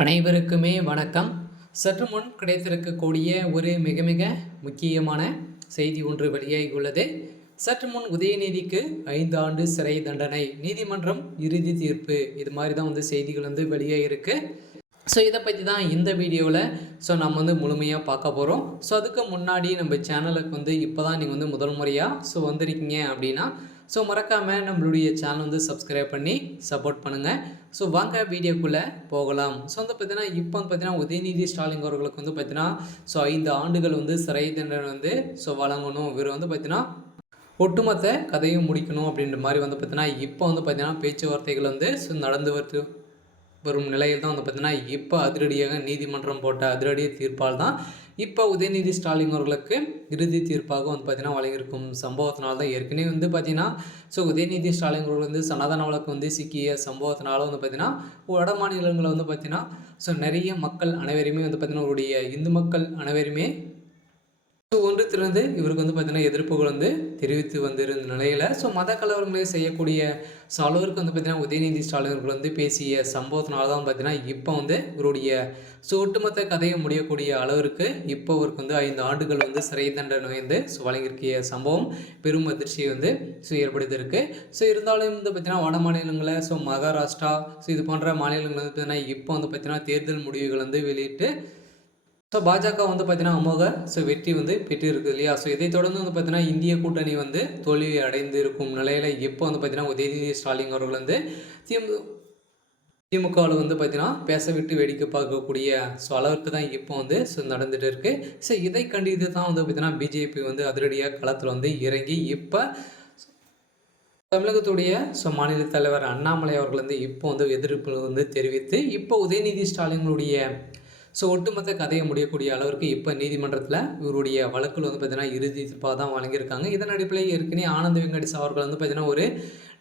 அனைவருக்குமே வணக்கம். சற்று முன் கிடைத்திருக்கக்கூடிய ஒரு மிக மிக முக்கியமான செய்தி ஒன்று வெளியாகியுள்ளது. சற்று முன் உதயநிதிக்கு 5 ஆண்டு சிறை தண்டனை, நீதிமன்றம் இறுதி தீர்ப்பு, இது மாதிரி தான் செய்திகள் வெளியாகிருக்கு. ஸோ இதை பற்றி தான் இந்த வீடியோவில் நம்ம முழுமையாக பார்க்க போகிறோம். ஸோ அதுக்கு முன்னாடி நம்ம சேனலுக்கு இப்போ தான் நீங்கள் முதல் முறையாக வந்திருக்கீங்க அப்படின்னா மறக்காமல் நம்மளுடைய சேனல் சப்ஸ்கிரைப் பண்ணி சப்போர்ட் பண்ணுங்கள். ஸோ வாங்க வீடியோக்குள்ளே போகலாம். ஸோ பார்த்தீங்கன்னா இப்போ பார்த்தீங்கன்னா உதயநிதி ஸ்டாலின் அவர்களுக்கு பார்த்தீங்கன்னா 5 ஆண்டுகள் சிறை தண்டனை வழங்கணும். இவர் பார்த்தீங்கன்னா ஒட்டுமொத்த கதையும் முடிக்கணும் அப்படின்ற மாதிரி பார்த்தீங்கன்னா இப்போ பார்த்தீங்கன்னா பேச்சுவார்த்தைகள் நடந்து வரும் நிலையில் தான் பார்த்தீங்கன்னா இப்போ அதிரடியாக நீதிமன்றம் போட்ட அதிரடி தீர்ப்பால் தான் இப்போ உதயநிதி ஸ்டாலின் அவர்களுக்கு இறுதி தீர்ப்பாக பார்த்தீங்கன்னா வழங்கியிருக்கும் சம்பவத்தினால தான் ஏற்கனவே பார்த்தீங்கன்னா உதயநிதி ஸ்டாலின் அவர்கள் சனாதன வழக்கு சிக்கிய சம்பவத்தினால பார்த்தீங்கன்னா வட மாநிலங்களில் பார்த்தீங்கன்னா நிறைய மக்கள் அனைவருமே பார்த்தீங்கன்னா அவருடைய இந்து மக்கள் அனைவருமே ஒன்று திறந்து இவருக்கு பார்த்தீங்கன்னா எதிர்ப்புகள் தெரிவித்து வந்திருந்த நிலையில் மத கலவரங்களை செய்யக்கூடிய அளவிற்கு பார்த்தீங்கன்னா உதயநிதி ஸ்டாலின் அவர்கள் பேசிய சம்பவத்தினால தான் பார்த்தீங்கன்னா இப்போ இவருடைய ஒட்டுமொத்த கதையை முடியக்கூடிய அளவிற்கு இப்போ அவருக்கு 5 ஆண்டுகள் சிறை தண்டனை வழங்கியிருக்கிய சம்பவம் பெரும் அதிர்ச்சியை ஏற்படுத்தியிருக்கு. இருந்தாலும் பார்த்தீங்கன்னா வட மாநிலங்களில் மகாராஷ்டிரா இது போன்ற மாநிலங்கள் பார்த்தீங்கன்னா இப்போ பார்த்தீங்கன்னா தேர்தல் முடிவுகள் வெளியிட்டு பாஜக பார்த்தீங்கன்னா அமோக வெற்றி பெற்றிருக்கு இல்லையா. இதை தொடர்ந்து பார்த்தீங்கன்னா இந்திய கூட்டணி தோல்வி அடைந்து இருக்கும் நிலையில் இப்போ பார்த்தீங்கன்னா உதயநிதி ஸ்டாலின் அவர்கள் திமுகவில் பார்த்தீங்கன்னா பேச விட்டு வேடிக்கை பார்க்கக்கூடிய அளவுக்கு தான் இப்போ நடந்துட்டு இருக்கு. இதை கண்டித்து தான் பார்த்தீங்கன்னா பிஜேபி அதிரடியாக களத்தில் இறங்கி இப்போ தமிழகத்துடைய மாநில தலைவர் அண்ணாமலை அவர்கள் இப்போ எதிர்ப்பு தெரிவித்து இப்போ உதயநிதி ஸ்டாலினுடைய ஒட்டுமொத்த கதையை முடியக்கூடிய அளவிற்கு இப்போ நீதிமன்றத்தில் இவருடைய வழக்கில் பார்த்தீங்கன்னா இறுதி தீர்ப்பாக தான் வழங்கியிருக்காங்க. இதன் அடிப்படையில் ஏற்கனவே ஆனந்த் வெங்கடேஷ் அவர்கள் பார்த்தீங்கன்னா ஒரு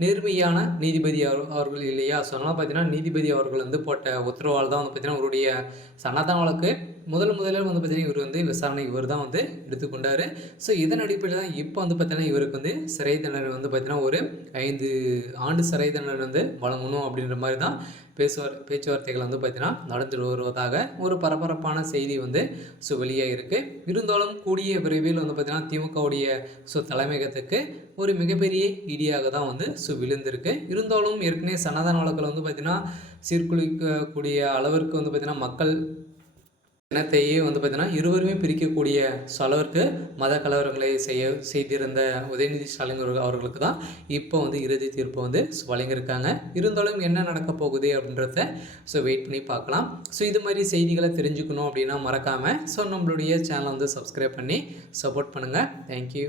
நேர்மையான நீதிபதி அவர்கள் இல்லையா. அதனால் பார்த்தீங்கன்னா நீதிபதி அவர்கள் போட்ட உத்தரவால் தான் பார்த்தீங்கன்னா அவருடைய சனாதன வழக்கு முதலில் பார்த்தீங்கன்னா இவர் விசாரணை இவர் தான் எடுத்துக்கொண்டார். இதன் அடிப்படையில் தான் இப்போ பார்த்தீங்கன்னா இவருக்கு சிறை தண்டனை பார்த்தீங்கன்னா ஒரு 5 ஆண்டு சிறை தண்டனை வழங்கணும் அப்படின்ற மாதிரி தான் பேச்சுவார்த்தைகள் பார்த்தீங்கன்னா நடந்துட்டு வருவதாக ஒரு பரபரப்பான செய்தி வெளியாக இருக்குது. இருந்தாலும் கூடிய விரைவில் பார்த்தீங்கன்னா திமுகவுடைய தலைமையகத்துக்கு ஒரு மிகப்பெரிய இடியாக தான் விழுந்திருக்கு. இருந்தாலும் ஏற்கனவே சனாதன வழக்கில் பார்த்தீங்கன்னா சீர்குலைக்கக்கூடிய அளவிற்கு பார்த்தீங்கன்னா மக்கள் இனத்தையே பார்த்தீங்கன்னா இருவருமே பிரிக்கக்கூடிய அளவிற்கு மத கலவரங்களை செய்திருந்த உதயநிதி ஸ்டாலின் அவர்களுக்கு தான் இப்போ இறுதி தீர்ப்பு வழங்கியிருக்காங்க. இருந்தாலும் என்ன நடக்க போகுது அப்படின்றத வெயிட் பண்ணி பார்க்கலாம். இது மாதிரி செய்திகளை தெரிஞ்சுக்கணும் அப்படின்னா மறக்காமல் நம்மளுடைய சேனலை சப்ஸ்கிரைப் பண்ணி சப்போர்ட் பண்ணுங்கள். தேங்க்யூ.